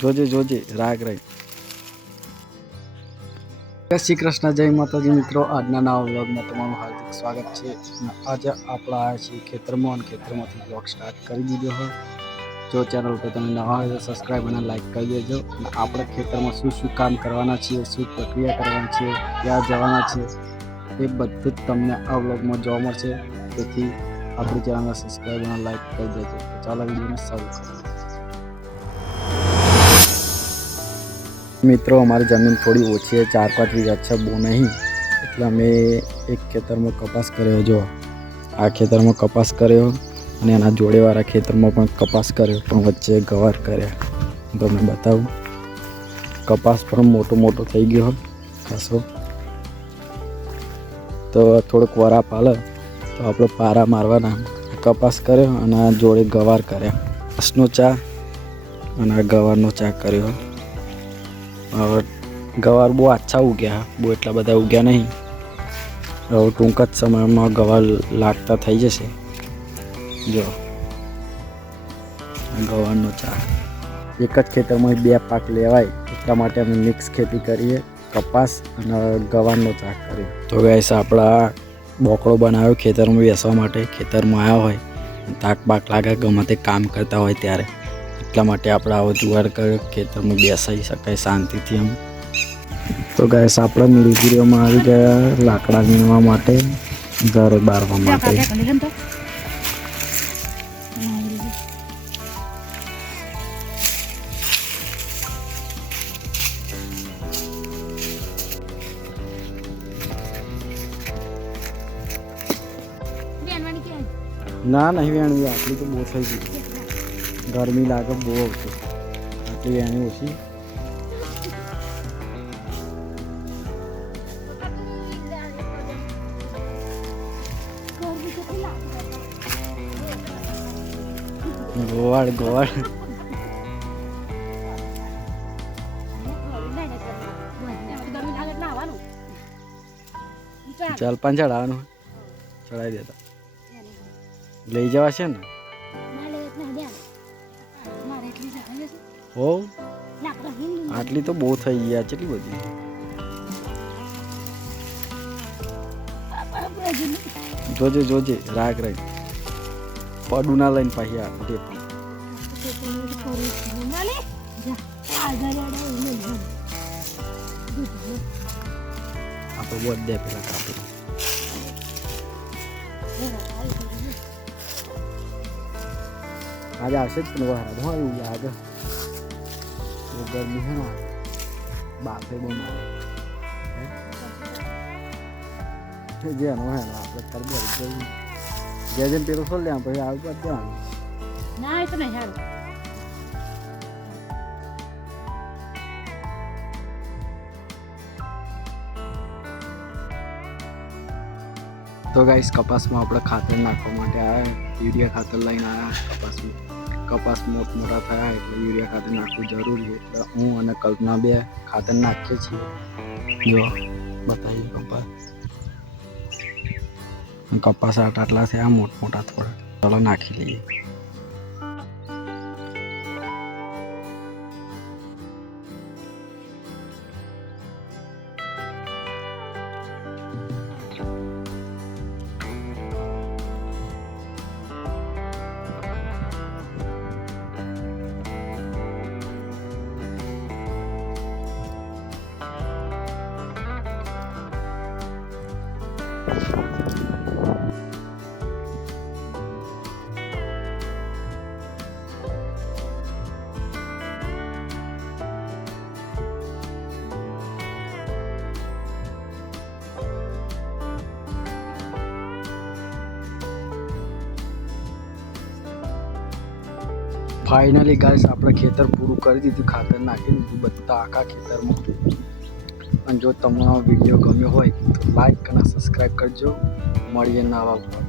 જોજે જોજે રાગ રહી. જય શ્રી કૃષ્ણ, જય માતાજી મિત્રો. આજના નવા વ્લોગમાં તમારું હાર્દિક સ્વાગત છે. આજે આપણે આવ્યા છીએ ખેતરમાં અને ખેતરમાંથી વ્લોગ સ્ટાર્ટ કરી દીધો હોય. જો ચેનલ પર તમે નવા હોય તો સબસ્ક્રાઈબ અને લાઈક કરી દેજો. અને આપણે ખેતરમાં શું શું કામ કરવાના છીએ, શું પ્રક્રિયા કરવાની છે, ક્યાં જવાના છે, એ બધું જ તમને આ વ્લોગમાં જોવા મળશે. તેથી આપણી ચેનલને સબસ્ક્રાઈબ અને લાઈક કરી દેજો. તો ચાલો વિડીયોને શરૂ કરીએ. મિત્રો અમારી જમીન થોડી ઓછી છે, 4-5 વીઘા છે, બહુ નહીં. એટલે અમે એક ખેતરમાં કપાસ કર્યો. જો આ ખેતરમાં કપાસ કર્યો અને એના જોડેવાળા ખેતરમાં પણ કપાસ કર્યો, પણ વચ્ચે ગવાર કર્યા. તમને બતાવું, કપાસ પણ મોટો મોટો થઈ ગયો ખાસો. તો થોડોક વરાપ હાલે તો આપણે પારા મારવાના. કપાસ કર્યો અને આ જોડે ગવાર કર્યા. કપાસનો ચા અને આ ગવારનો ચા કર્યો. હવે ગવાર બહુ આછા ઉગ્યા, બહુ એટલા બધા ઉગ્યા નહીં. હવે ટૂંક જ સમયમાં ગવાર લાગતા થઈ જશે. જો ગવારનો ચા. એક જ ખેતરમાં 2 પાક લેવાય, એટલા માટે અમે મિક્સ ખેતી કરીએ. કપાસ અને ગવારનો ચા કરીએ. તો ગાઈસ આપણા બોકડો બનાવ્યો ખેતરમાં બેસવા માટે. ખેતરમાં આવ્યા હોય, તાક બાક લાગે, ગમે તે કામ કરતા હોય ત્યારે, એટલા માટે આપણે આવો જુગાડ કર્યો. ખેતરમાં બેસાઈ શકાય શાંતિથી એમ. તો ગાઈસ આપણે નીલગીરીઓમાં આવી ગયા લાકડા વીણવા માટે, ઘર બારવા માટે. ના નહીં વેણવી, આટલી તો બહુ થઈ ગઈ. ગરમી લાગે બહુ આવતી, આટલી વેણી ઓછી. ગોવાળ ગોવાળ ચાલ 5 ચડાવવાનું, ચડાવી દેતા લઈ જવા છે ને. હો આટલી તો બહુ થઈ ગયા, કેટલી બધી. જોજે જોજે રાગ રહી, પડું ના લઈને પાછી આપણે બોધ દે પેલા કાપી. આજે આવશે જ પણ વાર હા એવું લાગે. ગરમી છે ને, બાપે બહુ મારે જેનો હે આપણે તરબોળ જઈએ. જેમ પેલું સોલ લે પછી આવતું ત્યાં ના એ તો નહીં સારું. તો ગાઈસ કપાસમાં આપણે ખાતર નાખવા માટે આવ્યા, યુરિયા ખાતર લઈને આવ્યા. કપાસ મોટા થયા એટલે યુરિયા ખાતર નાખવું જરૂરી છે. એટલે હું અને કલ્પના 2 ખાતર નાખીએ છીએ. જો બતાવીએ કપાસ આટલા થયા, મોટા થોડા. ચાલો નાખી લઈએ. ફાઇનલી ગાઈસ આપણે ખેતર પૂરું કરી દીધું, ખાતર નાખી દીધું બધા આખા ખેતરમાં. અને જો તમને વિડીયો ગમ્યો હોય તો લાઈક અને સબસ્ક્રાઈબ કરજો. મળીએ નવા ઉપર.